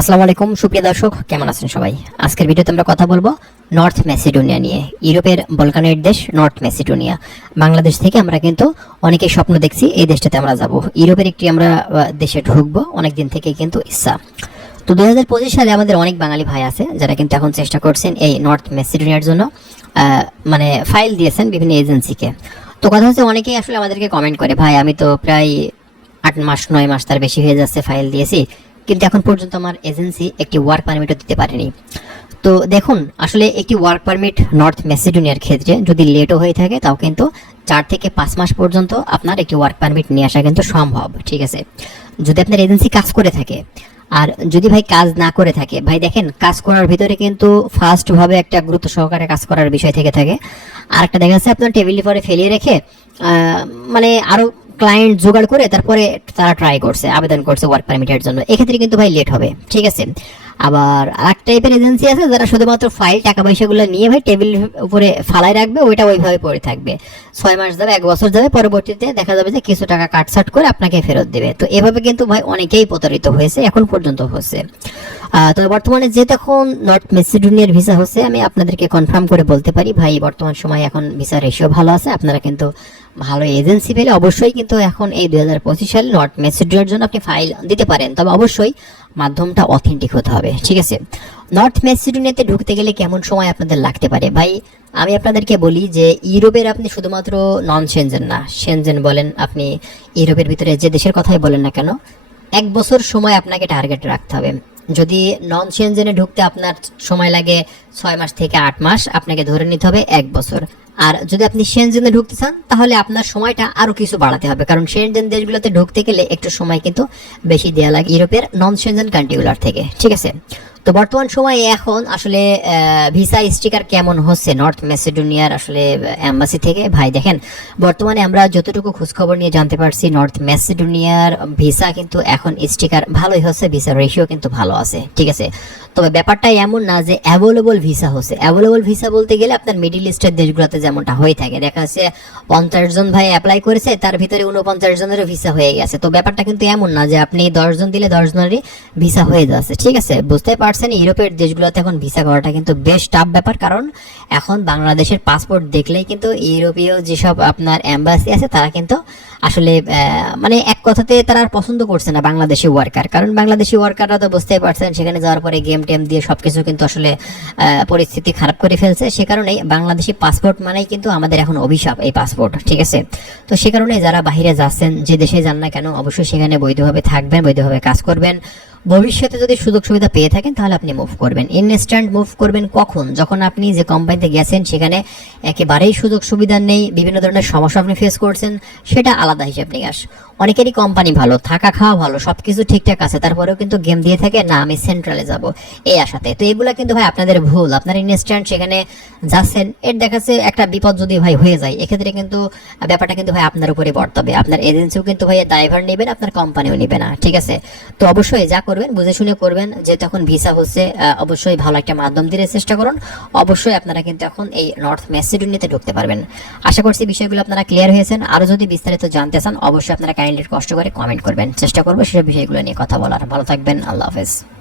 আসসালামু আলাইকুম সুপ্রিয় দর্শক, কেমন আছেন সবাই? আজকের ভিডিওতে আমরা কথা বলবো নর্থ ম্যাসিডোনিয়া নিয়ে। ইউরোপের বলকানের দেশ নর্থ ম্যাসিডোনিয়া। বাংলাদেশ থেকে আমরা কিন্তু অনেকেই স্বপ্ন দেখছি এই দেশটাতে আমরা যাব। ইউরোপের একটি আমরা দেশে ঢুকবো, অনেকদিন থেকে কিন্তু ইচ্ছা। তো 2025 সালে আমাদের অনেক বাঙালি ভাই আছে যারা কিন্তু এখন চেষ্টা করছেন এই নর্থ ম্যাসিডোনিয়ার জন্য, মানে ফাইল দিয়েছেন বিভিন্ন এজেন্সিকে। তো কথা হচ্ছে, অনেকেই আসলে আমাদেরকে কমেন্ট করে, ভাই আমি তো প্রায় 8 মাস 9 মাস তার বেশি হয়ে যাচ্ছে ফাইল দিয়েছি, কিন্তু এখন পর্যন্ত আমার এজেন্সি একটি ওয়ার্ক পারমিটও দিতে পারেনি। তো দেখুন, আসলে একটি ওয়ার্ক পারমিট নর্থ ম্যাসিডোনিয়ার ক্ষেত্রে যদি লেটও হয়ে থাকে, তাও কিন্তু 4 থেকে 5 মাস পর্যন্ত আপনার একটি ওয়ার্ক পারমিট নিয়ে আসা কিন্তু সম্ভব। ঠিক আছে, যদি আপনার এজেন্সি কাজ করে থাকে। আর যদি ভাই কাজ না করে থাকে, ভাই দেখেন, কাজ করার ভিতরে কিন্তু ফার্স্ট ভাবে একটা গুরুত্ব সহকারে কাজ করার বিষয় থেকে থাকে। আর একটা দেখা যাচ্ছে আপনার টেবিলের পরে ফেলিয়ে রেখে মানে আরো ক্লায়েন্ট জোগাড় করে তারপরে তারা ট্রাই করছে, আবেদন করছে ওয়ার্ক পারমিটের জন্য। এক্ষেত্রে কিন্তু ভাই লেট হবে। ঠিক আছে, আবার আরেক টাইপের এজেন্সি আছে যারা শুধুমাত্র ফাইল টাকা পয়সাগুলো নিয়ে ভাই টেবিল উপরে ফালাই রাখবে, ওইটা ওইভাবে পড়ে থাকবে। 6 মাস যাবে, 1 বছর যাবে, পরবর্তীতে দেখা যাবে যে কিছু টাকা কাটছাট করে আপনাকে ফেরত দেবে। তো এভাবে কিন্তু ভাই অনেকেই প্রতারিত হয়েছে, এখন পর্যন্ত হচ্ছে। তো বর্তমানে যে তখন নর্থ ম্যাসিডোনিয়ার ভিসা হচ্ছে, আমি আপনাদেরকে কনফার্ম করে বলতে পারি ভাই, বর্তমান সময় এখন ভিসা রেশিও ভালো আছে। আপনারা কিন্তু ভালো এজেন্সি পেলে অবশ্যই কিন্তু এখন এই 2025 সালে নর্থ ম্যাসিডোনিয়ার জন্য আপনি ফাইল দিতে পারেন, তবে অবশ্যই মাধ্যমটা অথেন্টিক হতে হবে। ঠিক আছে, নর্থ ম্যাসিডোনিয়াতে ঢুকতে গেলে কেমন সময় আপনাদের লাগতে পারে? ভাই আমি আপনাদেরকে বলি যে ইউরোপের আপনি শুধুমাত্র নন সেনজেন না, সেনজেন বলেন, আপনি ইউরোপের ভিতরে যে দেশের কথাই বলেন না কেন, 1 বছর সময় আপনাকে টার্গেট রাখতে হবে। যদি নন সেনজেনে ঢুকতে আপনার সময় লাগে 6 মাস থেকে 8 মাস, আপনাকে ধরে নিতে হবে 1 বছর। আর যদি আপনি সেনজেনে ঢুকতে চান, তাহলে আপনার সময়টা আরো কিছু বাড়াতে হবে, কারণ সেনজেন দেশগুলোতে ঢুকতে গেলে একটু সময় কিন্তু বেশি দেওয়া লাগে ইউরোপের নন সেনজেন কান্ট্রিগুলোর থেকে। ঠিক আছে, তো বর্তমান সময়ে এখন আসলে ভিসা স্টিকার কেমন হচ্ছে নর্থ ম্যাসিডোনিয়ার আসলে এম্বাসি থেকে? ভাই দেখেন, বর্তমানে আমরা যতটুকু খোঁজখবর নিয়ে জানতে পারছি, নর্থ ম্যাসিডোনিয়ার ভিসা কিন্তু এখন স্টিকার ভালোই হচ্ছে, ভিসা রেশিও কিন্তু ভালো আছে। ঠিক আছে, তবে ব্যাপারটা এমন না যে অ্যাভেলেবল ভিসা হচ্ছে। অ্যাভেলেবল ভিসা বলতে গেলে আপনার মিডিল ইস্টের দেশগুলোতে যেমনটা হয়ে থাকে, দেখা যাচ্ছে 50 জন ভাই অ্যাপ্লাই করেছে, তার ভিতরে 49 জনেরও ভিসা হয়ে গেছে। তো ব্যাপারটা কিন্তু এমন না যে আপনি 10 জন দিলে 10 জনেরই ভিসা হয়ে যাচ্ছে। ঠিক আছে, বুঝতে পারছেন, ইউরোপের দেশগুলোতে এখন ভিসা করাটা কিন্তু বেশ টাফ ব্যাপার, কারণ এখন বাংলাদেশের পাসপোর্ট দেখলেই কিন্তু ইউরোপীয় যেসব আপনার এম্বাসি আছে তারা কিন্তু আসলে মানে এক কথাতে তারা আর পছন্দ করছে না বাংলাদেশি ওয়ার্কার। কারণ বাংলাদেশি ওয়ার্কাররা তো বুঝতেই পারছেন, সেখানে যাওয়ার পরে গেম টেম দিয়ে সবকিছু কিন্তু আসলে পরিস্থিতি খারাপ করে ফেলছে। সে কারণেই বাংলাদেশি পাসপোর্ট মানেই কিন্তু আমাদের এখন অভিশাপ, এই পাসপোর্ট। ঠিক আছে, তো সে কারণে যারা বাইরে যাচ্ছেন, যে দেশে যান না কেন, অবশ্যই সেখানে বৈধভাবে থাকবেন, বৈধভাবে কাজ করবেন। ভবিষ্যতে যদি সুযোগ সুবিধা পেয়ে থাকেন তাহলে আপনি মুভ করবেন। ইনস্ট্যান্ট মুভ করবেন কখন? যখন আপনি যে কোম্পানিতে গেছেন সেখানে একেবারেই সুযোগ সুবিধা নেই, বিভিন্ন ধরনের সমস্যা আপনি ফেস করছেন, সেটা আলাদা হিসাব নিকাশ। অনেকেরই কোম্পানি ভালো, থাকা খাওয়া ভালো, সবকিছু ঠিকঠাক আছে, তারপরেও কিন্তু গেম দিয়ে থাকে, না আমি সেন্ট্রালে যাব এই আশাতে। তো এগুলা কিন্তু ভাই আপনাদের ভুল। আপনার ইনস্ট্যান্ট সেখানে যাচ্ছেন, এর দেখাচ্ছে একটা বিপদ যদি ভাই হয়ে যায়, এক্ষেত্রে কিন্তু ব্যাপারটা কিন্তু ভাই আপনার উপরে বর্তাবে। আপনার এজেন্সিও কিন্তু ভাই ড্রাইভার নেবেন, আপনার কোম্পানিও নেবে না। ঠিক আছে, তো অবশ্যই যা করবেন বুঝে শুনে করবেন। যে তখন ভিসা হচ্ছে, অবশ্যই ভালো একটা মাধ্যম দিয়ে চেষ্টা করুন। অবশ্যই আপনারা কিন্তু এখন এই নর্থ ম্যাসিডোনিয়াতে ঢুকতে পারবেন। আশা করছি বিষয়গুলো আপনারা ক্লিয়ার হয়েছেন। আরো যদি বিস্তারিত জানতে চান, অবশ্যই আপনারা কাইন্ডলি কষ্ট করে কমেন্ট করবেন, চেষ্টা করবো সেসব বিষয়গুলো নিয়ে কথা বলার। ভালো থাকবেন, আল্লাহ হাফেজ।